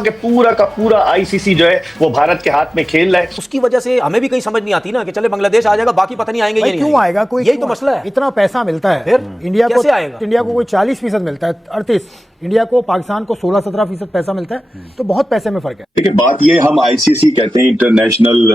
कि पूरा का पूरा आईसीसी जो है वो भारत के हाथ में खेल रहा है। उसकी वजह से हमें भी कहीं समझ नहीं आती ना कि चले बांग्लादेश आ जाएगा, बाकी पता नहीं आएंगे भाई, क्यों आएगा कोई? यही तो मसला है। इतना पैसा मिलता है फिर इंडिया को, कैसे आएगा? इंडिया को कोई 40% मिलता है, 38। इंडिया को, पाकिस्तान को 16-17% पैसा मिलता है, तो बहुत पैसे में फर्क है। देखिए, बात ये, हम आईसीसी कहते हैं इंटरनेशनल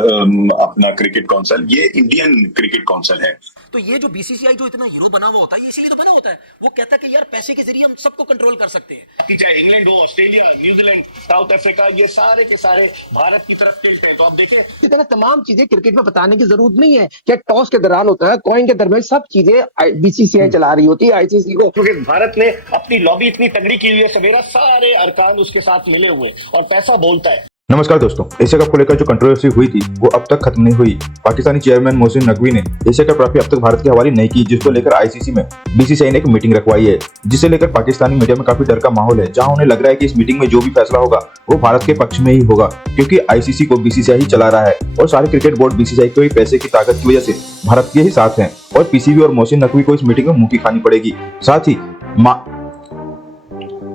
अपना क्रिकेट काउंसिल, ये इंडियन क्रिकेट काउंसिल है। तो ये जो बीसीसीआई जो इतना हीरो बना हुआ होता है, इसीलिए तो बना होता है। वो कहता है कि यार पैसे के जरिए हम सबको कंट्रोल कर सकते हैं। चाहे इंग्लैंड हो, ऑस्ट्रेलिया, न्यूजीलैंड, साउथ अफ्रीका, ये सारे के सारे भारत की तरफ टिल्ट है। तो आप देखिए, इसी तरह तमाम चीजें क्रिकेट में बताने की जरूरत नहीं है। क्या टॉस के दौरान होता है, कॉइन के दरमियान, सब चीजें बीसीसीआई चला रही होती है आईसीसी को। क्योंकि भारत ने अपनी लॉबी इतनी तगड़ी की हुई है, सवेरा सारे अरकान उसके साथ मिले हुए और पैसा बोलता है। नमस्कार दोस्तों, एशिया कप को लेकर जो कंट्रोवर्सी हुई थी वो अब तक खत्म नहीं हुई। पाकिस्तानी चेयरमैन मोहसिन नकवी ने एशिया कप ट्रॉफी अब तक भारत के हवाले नहीं की, जिसको लेकर आईसीसी में बीसीसीआई ने एक मीटिंग रखवाई है, जिसे लेकर पाकिस्तानी मीडिया में काफी डर का माहौल है, जहां उन्हें लग रहा है कि इस मीटिंग में जो भी फैसला होगा वो भारत के पक्ष में ही होगा, क्योंकि आईसीसी को बीसीसीआई ही चला रहा है और सारे क्रिकेट बोर्ड बीसीसीआई को ही पैसे की ताकत की वजह से भारत के ही साथ हैं और पीसीबी और मोहसिन नकवी को इस मीटिंग में मुंह की खानी पड़ेगी।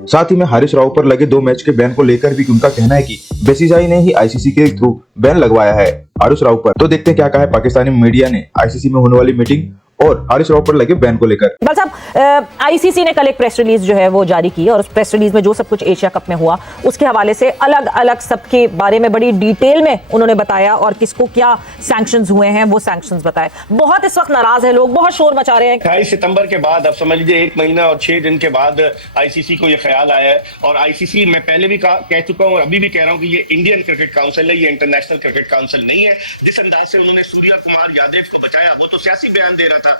साथ ही में हारिस राव पर लगे 2 मैच के बैन को लेकर भी उनका कहना है कि बीसीसीआई ने ही आईसीसी के थ्रू बैन लगवाया है हारिस राव पर। तो देखते हैं क्या कहा है पाकिस्तानी मीडिया ने आईसीसी में होने वाली मीटिंग और हारिस राव पर लगे बैन को लेकर। इकबाल साहब, आईसीसी ने कल एक प्रेस रिलीज जो है वो जारी की और उस प्रेस रिलीज में जो सब कुछ एशिया कप में हुआ उसके हवाले से अलग अलग सबके बारे में बड़ी डिटेल में उन्होंने बताया और किसको क्या सैंक्शंस हुए हैं वो सैंक्शंस बताए। बहुत इस वक्त नाराज है लोग, बहुत शोर मचा रहे हैं। 28 सितंबर के बाद, अब समझ लीजिए 1 महीना और 6 दिन के बाद आईसीसी को ये ख्याल आया है। और आईसीसी मैं पहले भी कह चुका हूँ और अभी भी कह रहा हूँ कि ये इंडियन क्रिकेट काउंसिल है, ये इंटरनेशनल क्रिकेट काउंसिल नहीं है। जिस अंदाज से उन्होंने सूर्या कुमार यादव को बचाया, वो तो सियासी बयान दे रहा था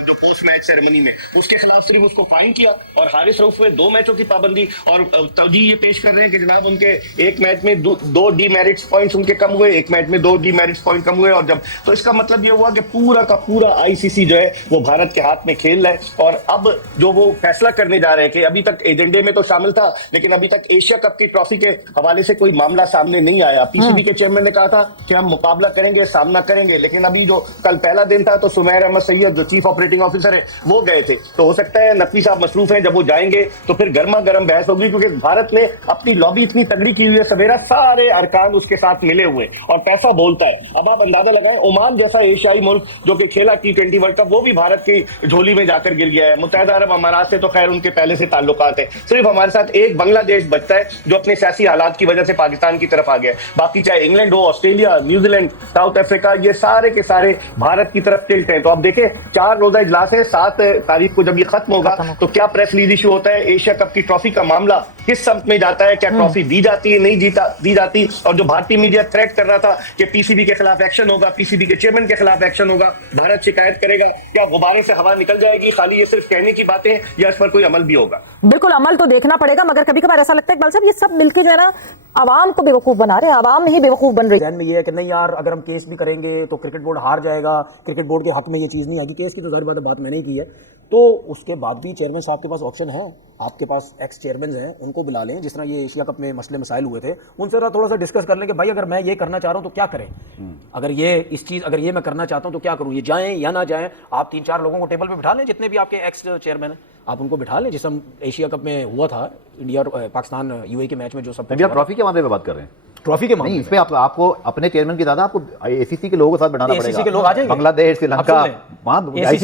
जो पोस्ट मैच सेरेमनी में, उसके खिलाफ सिर्फ उसको फाइन किया। और हारिस रऊफ में 2 मैचों की पाबंदी और तवजीह ये पेश कर रहे हैं कि जनाब उनके एक मैच में 2 डीमेरिट्स पॉइंट्स उनके कम हुए, एक मैच में 2 डीमेरिट्स पॉइंट कम हुए। और जब तो इसका मतलब ये हुआ कि पूरा का पूरा आईसीसी जो है वो भारत के हाथ में खेल रहा है। और अब जो वो फैसला करने जा रहे हैं कि अभी तक एजेंडे में तो शामिल था, लेकिन अभी तक एशिया कप की ट्रॉफी के हवाले से कोई मामला सामने नहीं आया। पीसीबी के चेयरमैन ने कहा था कि हम मुकाबला करेंगे, सामना करेंगे, लेकिन अभी जो कल पहला दिन था तो सुमैर अहमद सैयद जो चीफ ऑपरेटिंग ऑफिसर है वो गए थे। तो हो सकता है नकवी साहब मसरूफ हैं, जब वो जाएंगे तो फिर गर्मा गर्म बहस होगी, क्योंकि भारत ने अपनी लॉबी इतनी तगड़ी की हुई है, सवेरा सारे अरकान उसके साथ मिले हुए और पैसा बोलता है। अब आप अंदाजा लगाएं, ओमान जैसा एशियाई मुल्क जो कि खेला T20 वर्ल्ड कप, वो भी भारत की झोली में जाकर गिर गया है। मुत्तहिदा अरब अमारात से तो खैर उनके पहले से ताल्लुकात है, सिर्फ हमारे साथ एक बांग्लादेश बचता है जो अपने सियासी हालात की वजह से पाकिस्तान की तरफ आ गया है। बाकी चाहे इंग्लैंड हो, ऑस्ट्रेलिया, न्यूजीलैंड, साउथ अफ्रीका, ये सारे के सारे भारत की तरफ टिल्ट है। तो आप देखें 4 रोजा इजलास है, 7 तारीख को जब ये खत्म होगा तो क्या प्रेस रिलीज इशू होता है, एशिया कप की ट्रॉफी का मामला किस सम्त में जाता है, क्या ट्रॉफी दी जाती है, नहीं दी जाती। और जो भारतीय मीडिया थ्रेट कर रहा था कि पीसीबी के खिलाफ एक्शन होगा, पीसीबी के चेयरमैन के खिलाफ एक्शन होगा, भारत शिकायत करेगा, क्या गुब्बारे से हवा निकल जाएगी? खाली ये सिर्फ कहने की बातें या इस पर कोई अमल भी होगा? बिल्कुल अमल तो देखना पड़ेगा, मगर कभी कभार ऐसा लगता है इकबाल साहब ये सब मिलकर जो है ना आवाम को बेवकूफ बना रहे हैं, आवाम ही बेवकूफ बन रही है। ध्यान में ये है कि नहीं यार, अगर हम केस भी करेंगे तो क्रिकेट बोर्ड हार जाएगा, क्रिकेट बोर्ड के हक में ये चीज़ नहीं आएगी। केस की तो जाहिर बात मैंने ही की है, तो उसके बाद भी चेयरमैन साहब के पास ऑप्शन है, आपके पास एक्स चेयरमैन हैं, उनको बुला लें। जिस तरह ये एशिया कप में मसले मसाइल हुए थे, उनसे थोड़ा सा डिस्कस कर लें कि भाई अगर मैं ये करना चाह रहा हूँ तो क्या करें, अगर ये मैं करना चाहता हूँ तो क्या करूँ, ये जाएं या ना जाएं। आप 3-4 लोगों को टेबल पे बिठा लें, जितने भी आपके एक्स चेयरमैन हैं आप उनको बिठा लें। जिस हम एशिया कप में हुआ था इंडिया और पाकिस्तान यूएई के मैच में जो सब ट्रॉफी के मामले में बात कर रहे हैं, ट्रॉफी के मामले इस पे आपको अपने चेयरमैन की ज्यादा आपको आईसीसी के लोगों के साथ बनाना पड़ेगा। के लोग आ जाएंगे, बांग्लादेश, श्रीलंका,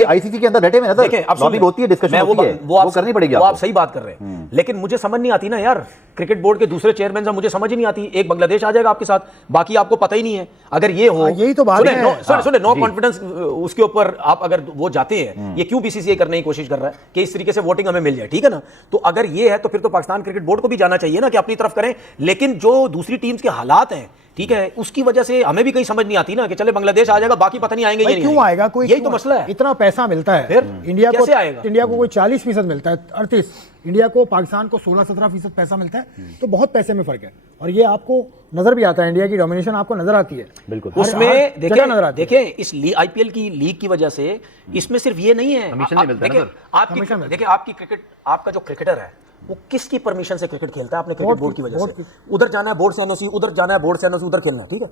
आईसीसी के अंदर बैठे में लॉबी होती है, डिस्कशन होती है, वो करनी पड़ेगी। वो आप सही बात कर रहे हैं, लेकिन मुझे समझ नहीं आती ना यार, क्रिकेट बोर्ड के दूसरे चेयरमैन से मुझे समझ ही नहीं आती। एक बांग्लादेश आ जाएगा आपके साथ, बाकी आपको पता ही नहीं है। अगर ये हो, यही तो बात है। सुने नो कॉन्फिडेंस उसके ऊपर आप अगर वो जाते हैं, ये क्यों बीसीसीआई करने की कोशिश कर रहा है कि इस तरीके से वोटिंग हमें मिल जाए, ठीक है ना? तो अगर ये है तो फिर तो पाकिस्तान क्रिकेट बोर्ड को भी जाना चाहिए ना कि अपनी तरफ करें। लेकिन जो दूसरी टीम्स के हालात हैं, ठीक है, उसकी वजह से हमें भी कहीं समझ नहीं आती ना कि चले बांग्लादेश आ जाएगा, बाकी पता नहीं आएंगे या नहीं। क्यों आएगा कोई? यही तो मसला है। इतना पैसा मिलता है फिर इंडिया को, कैसे आएगा? इंडिया को कोई 40% मिलता है, 38। इंडिया को, पाकिस्तान को 16-17% पैसा मिलता है, तो बहुत पैसे में फर्क है। और ये आपको नजर भी आता है, इंडिया की डोमिनेशन आपको नजर आती है बिल्कुल। उसमें देखिए इस आईपीएल की लीग की वजह से इसमें सिर्फ ये नहीं है, देखिए आपकी क्रिकेट, आपका जो क्रिकेटर है वो किसकी परमिशन से क्रिकेट खेलता है? अपने क्रिकेट बोर्ड की वजह से। उधर जाना है बोर्ड से एनओसी, उधर जाना है बोर्ड से एनओसी, उधर खेलना है, ठीक है।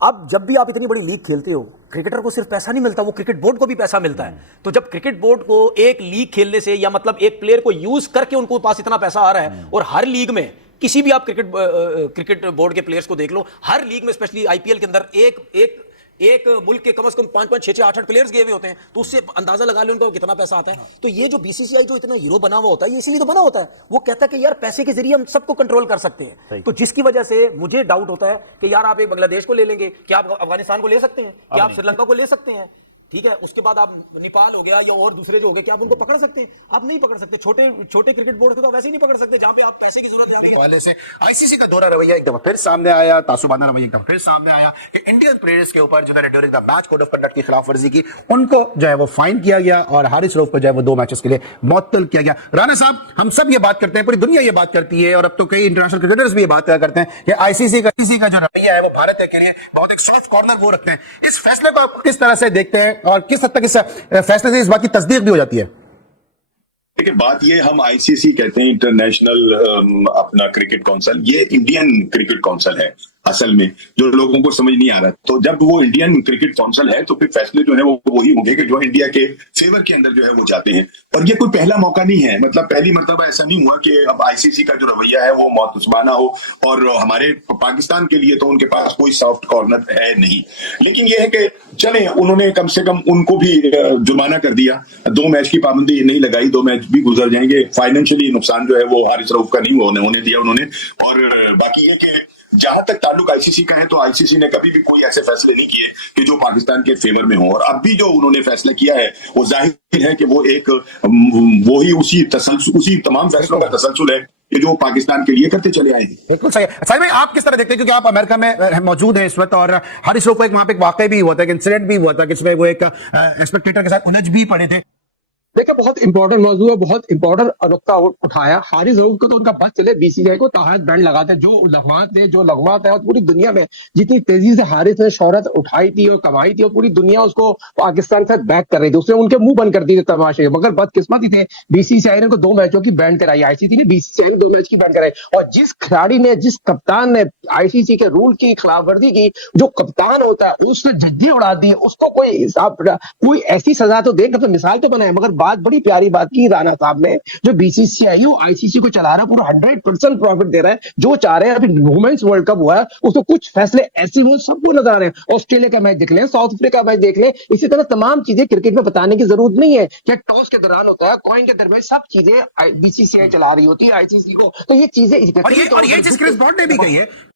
अब जब भी आप इतनी बड़ी लीग खेलते हो, क्रिकेटर को सिर्फ पैसा नहीं मिलता, वो क्रिकेट बोर्ड को भी पैसा मिलता है। तो जब क्रिकेट बोर्ड को एक लीग खेलने से या मतलब एक प्लेयर को यूज करके उनको पास इतना पैसा आ रहा है और हर लीग में किसी भी आप क्रिकेट बोर्ड के प्लेयर्स को देख लो, हर लीग में स्पेशली आईपीएल के अंदर एक मुल्क के कम से कम 5-5, 6-6, 8-8 प्लेयर्स गए हुए होते हैं, तो उससे अंदाजा लगा लो उनको कितना पैसा आता है। तो ये जो बीसीसीआई जो इतना हीरो बना हुआ होता है, ये इसीलिए तो बना होता है, वो कहता है कि यार पैसे के जरिए हम सबको कंट्रोल कर सकते हैं। तो जिसकी वजह से मुझे डाउट होता है कि यार आप एक बांग्लादेश को ले लेंगे, क्या आप अफगानिस्तान को ले सकते हैं, क्या आप श्रीलंका को ले सकते हैं, ठीक है, उसके बाद आप नेपाल हो गया या और दूसरे जो हो गए, क्या आप उनको पकड़ सकते हैं? आप नहीं पकड़ सकते। छोटे क्रिकेट बोर्ड तो वैसे ही नहीं पकड़ सकते, जहां पे आप पैसे की जरूरत है। हवाले से आईसीसी का दोहरा रवैया एक दफा फिर सामने आया, तासुबाना रवैया एक दफा फिर सामने आया। इंडियन प्लेयर्स के ऊपर जिन्होंने during the match code of conduct की खिलाफवर्जी की, उनको जो है वो फाइन किया गया और हारिस रऊफ को जो है वो 2 मैचेस के लिए मुअत्तल किया गया। राणा साहब, हम सब ये बात करते हैं, पूरी दुनिया ये बात करती है और अब तो कई इंटरनेशनल क्रिकेटर्स भी ये बात करते हैं कि आईसीसी का जो रवैया है वो भारत के लिए बहुत एक सॉफ्ट कॉर्नर वो रखते हैं। इस फैसले को आप किस तरह से देखते हैं और किस हद तक इस फैसले से इस बात की तस्दीक भी हो जाती है? देखिए, बात ये, हम आईसीसी कहते हैं इंटरनेशनल अपना क्रिकेट काउंसिल, ये इंडियन क्रिकेट काउंसिल है असल में, जो लोगों को समझ नहीं आ रहा। तो जब वो इंडियन क्रिकेट काउंसिल है तो फिर फैसले जो है वो वही होंगे कि जो इंडिया के फेवर के अंदर जो है वो जाते हैं। और ये कोई पहला मौका नहीं है, मतलब पहली मर्तबा ऐसा नहीं हुआ कि अब आईसीसी का जो रवैया है वो मुतज़बाना हो। और हमारे पाकिस्तान के लिए तो उनके पास कोई सॉफ्ट कॉर्नर है नहीं, लेकिन ये है कि चले, उन्होंने कम से कम उनको भी जुर्माना कर दिया, 2 मैच की पाबंदी नहीं लगाई, 2 मैच भी गुजर जाएंगे। फाइनेंशियली नुकसान जो है वो हारिस रऊफ का नहीं होने दिया उन्होंने। और बाकी ये कि जहां तक ताल्लुक आईसीसी का है, तो आईसीसी ने कभी भी कोई ऐसे फैसले नहीं किए कि जो पाकिस्तान के फेवर में हो। और अब भी जो उन्होंने फैसला किया है वो जाहिर है कि वो एक वही उसी तमाम फैसलों का तसलसल है कि जो पाकिस्तान के लिए करते चले आए हैं। बिल्कुल सही है। साहिब भाई, आप किस तरह देखते हैं, क्योंकि आप अमेरिका में मौजूद हैं इस वक्त, और हारिस रऊफ को वहां पे एक वाकया भी हुआ था, एक इंसिडेंट भी हुआ था, जिसमें वो एक स्पेक्टेटर के साथ उलझ भी पड़े थे। देखिए, बहुत इंपॉर्टेंट मौजूद है, बहुत इंपॉर्टेंट नुक्ता उठाया। हारिस रऊफ को तो उनका बस चले, बीसीसीआई को ताहत बैंड लगाते हैं। जो लगवात है पूरी दुनिया में जितनी तेजी से हारिस ने शोहरत उठाई थी और कमाई थी, और पूरी दुनिया उसको पाकिस्तान के साथ बैक कर रही थी, उसने उनके मुंह बंद कर दिए थे तमाशे। मगर बदकिस्मती थे, बीसीसीआई ने उनको 2 मैचों की बैन कराई, आईसीसी ने बीसीसीआई ने 2 मैच की बैन कराई। और जिस खिलाड़ी ने, जिस कप्तान ने आईसीसी के रूल की खिलाफवर्जी की, जो कप्तान होता है उसने झज्जे उड़ा दी, उसको कोई ऐसी सजा तो दे, मतलब मिसाल तो बनाए। मगर बात, बड़ी प्यारी बात की राणा साहब ने, जो बीसीसीआई आईसीसी को चला रहा है, पूरा 100% प्रॉफिट दे रहा है, जो चाह रहे हैं। अभी वुमेन्स वर्ल्ड कप हुआ है, उसको कुछ फैसले ऐसे हुए सबको नजर आ रहे हैं। ऑस्ट्रेलिया का मैच देख लें, साउथ अफ्रीका का मैच देख लें, इसी तरह तमाम चीजें क्रिकेट में बताने की जरूरत नहीं है। क्या टॉस के दौरान होता है, कॉइन के दरमियान, सब चीजें बीसीसीआई चला रही होती है आईसीसी को। तो ये चीजें और ये चीज क्रिस ब्रॉड ने भी कही है